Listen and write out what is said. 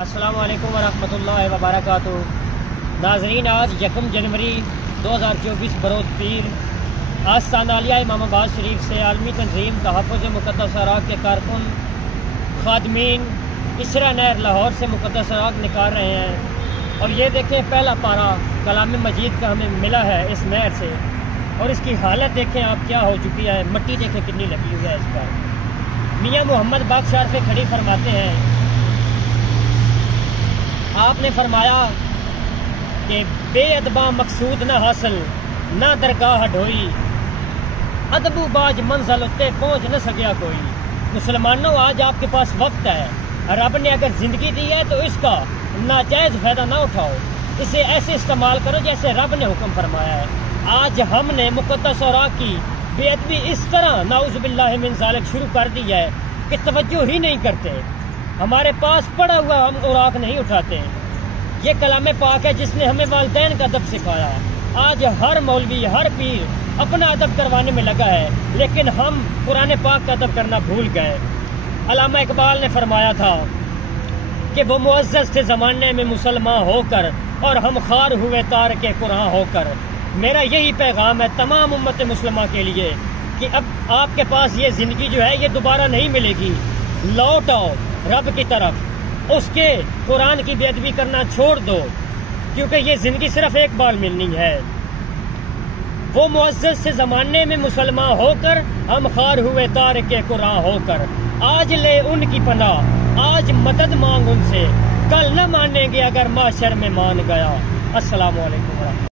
السلام علیکم ورحمۃ اللہ وبرکاتہ۔ ناظرین، آج 1 جنوری 2024 بروز پیر آستانہ عالیہ امام آباد شریف سے عالمی تنظیم تحفظ مقدس اراک کے کارکن خادمین اسرا نہر لاہور سے مقدس اراک نکال رہے ہیں، اور یہ دیکھیں پہلا پارہ کلام مجید کا ہمیں ملا ہے اس نہر سے، اور اس کی حالت دیکھیں آپ کیا ہو چکی ہے، مٹی دیکھیں کتنی لگی ہوئی ہے اس پر۔ میاں محمد باغشار پہ کھڑی فرماتے ہیں، آپ نے فرمایا کہ بے ادباں مقصود نہ حاصل، نہ درگاہ ڈھوئی، ادبو باج منزل اتے پہنچ نہ سکیا کوئی۔ مسلمانوں، آج آپ کے پاس وقت ہے، رب نے اگر زندگی دی ہے تو اس کا ناجائز فائدہ نہ اٹھاؤ، اسے ایسے استعمال کرو جیسے رب نے حکم فرمایا ہے۔ آج ہم نے مقدس اوراق کی بے ادبی اس طرح نعوذ باللہ من ذالک شروع کر دی ہے کہ توجہ ہی نہیں کرتے، ہمارے پاس پڑا ہوا ہم اوراق نہیں اٹھاتے۔ یہ کلام پاک ہے جس نے ہمیں والدین کا ادب سکھایا۔ آج ہر مولوی، ہر پیر اپنا ادب کروانے میں لگا ہے، لیکن ہم قرآن پاک کا ادب کرنا بھول گئے۔ علامہ اقبال نے فرمایا تھا کہ وہ معزز تھے زمانے میں مسلمان ہو کر، اور ہم خوار ہوئے تارک قرآن ہو کر۔ میرا یہی پیغام ہے تمام امت مسلمہ کے لیے کہ اب آپ کے پاس یہ زندگی جو ہے یہ دوبارہ نہیں ملے گی، لوٹ آؤ رب کی طرف، اس کے قرآن کی بے ادبی کرنا چھوڑ دو، کیونکہ یہ زندگی صرف ایک بار ملنی ہے۔ وہ معزز سے زمانے میں مسلمان ہو کر، ہم خوار ہوئے تارک قرآن ہو کر۔ آج لے ان کی پناہ، آج مدد مانگ ان سے، کل نہ مانیں گے اگر معاشر میں مان گیا۔ السلام علیکم ورحمۃ اللہ۔